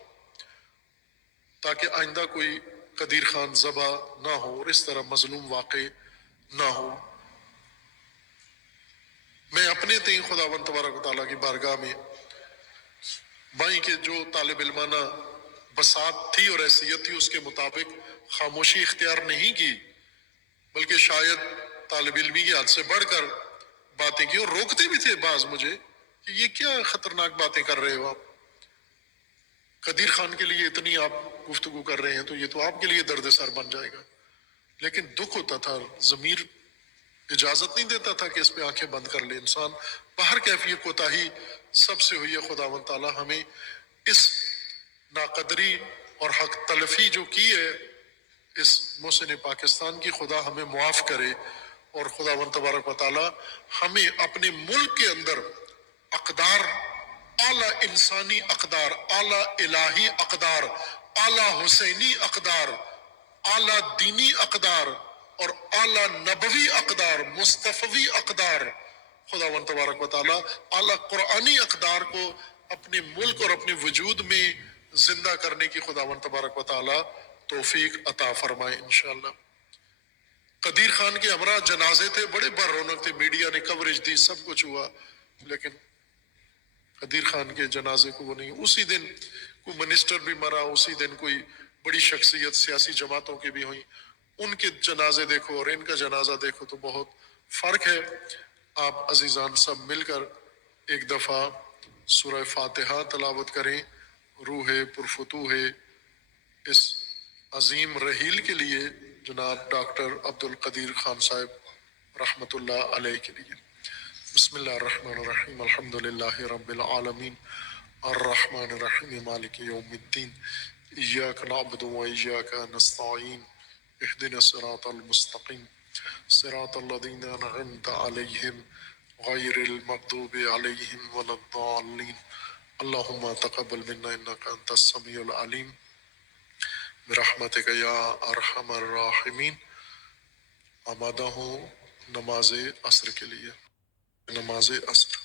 تاکہ آئندہ کوئی قدیر خان ذبح نہ ہو اور اس طرح مظلوم واقع نہ ہو. میں اپنے تئیں خداوند تبارک و تعالیٰ کی بارگاہ میں بائیں کے جو طالب علمانہ بساط تھی اور حیثیت تھی اس کے مطابق خاموشی اختیار نہیں کی، بلکہ شاید طالب علمی کی حد سے بڑھ کر باتیں کی، اور روکتے بھی تھے بعض مجھے کہ یہ کیا خطرناک باتیں کر رہے ہو آپ، قدیر خان کے لیے اتنی آپ گفتگو کر رہے ہیں تو یہ تو آپ کے لیے درد سر بن جائے گا. لیکن دکھ ہوتا تھا، ضمیر اجازت نہیں دیتا تھا کہ اس پہ آنکھیں بند کر لے انسان. باہر کیفی کوتاہی سب سے ہوئی ہے. خداوند تعالیٰ ہمیں اس ناقدری اور حق تلفی جو کی ہے اس محسن پاکستان کی، خدا ہمیں معاف کرے، اور خداوند تبارک و تعالیٰ ہمیں اپنے ملک کے اندر اقدار، اعلیٰ انسانی اقدار، اعلیٰ الہی اقدار، اعلیٰ حسینی اقدار، اعلیٰ دینی اقدار اور اعلیٰ نبوی اقدار، مصطفی اقدار، خداوند تبارک و تعالیٰ اعلیٰ قرآنی اقدار کو اپنے ملک اور اپنے وجود میں زندہ کرنے کی خداوند تبارک و تعالیٰ توفیق عطا فرمائے انشاءاللہ. قدیر خان کے ہمراہ جنازے تھے، بڑے بر رونق تھے، میڈیا نے کوریج دی، سب کچھ ہوا، لیکن قدیر خان کے جنازے کو وہ نہیں. اسی دن کوئی منسٹر بھی مرا، اسی دن کوئی بڑی شخصیت سیاسی جماعتوں کی بھی ہوئی، ان کے جنازے دیکھو اور ان کا جنازہ دیکھو تو بہت فرق ہے. آپ عزیزان سب مل کر ایک دفعہ سورہ فاتحہ تلاوت کریں، روح پرفتوح اس عظیم رحیل کے لیے، جناب ڈاکٹر عبد القدیر خان صاحب رحمۃ اللہ علیہ کے لیے. بسم اللہ الرحمن الرحیم، الحمد للہ رب العالمین، الرحمن الرحیم، مالک یوم الدین، ایاک نعبد و ایاک نستعین، اہدنا الصراط المستقیم، صراط الذین انعمت علیہم غیر المغضوب علیہم ولا الضالین. اللہم تقبل منا انک انت السمیع العلیم برحمتک یا ارحم الراحمین. آمادہ ہوں نماز عصر کے لیے. نماز عصر.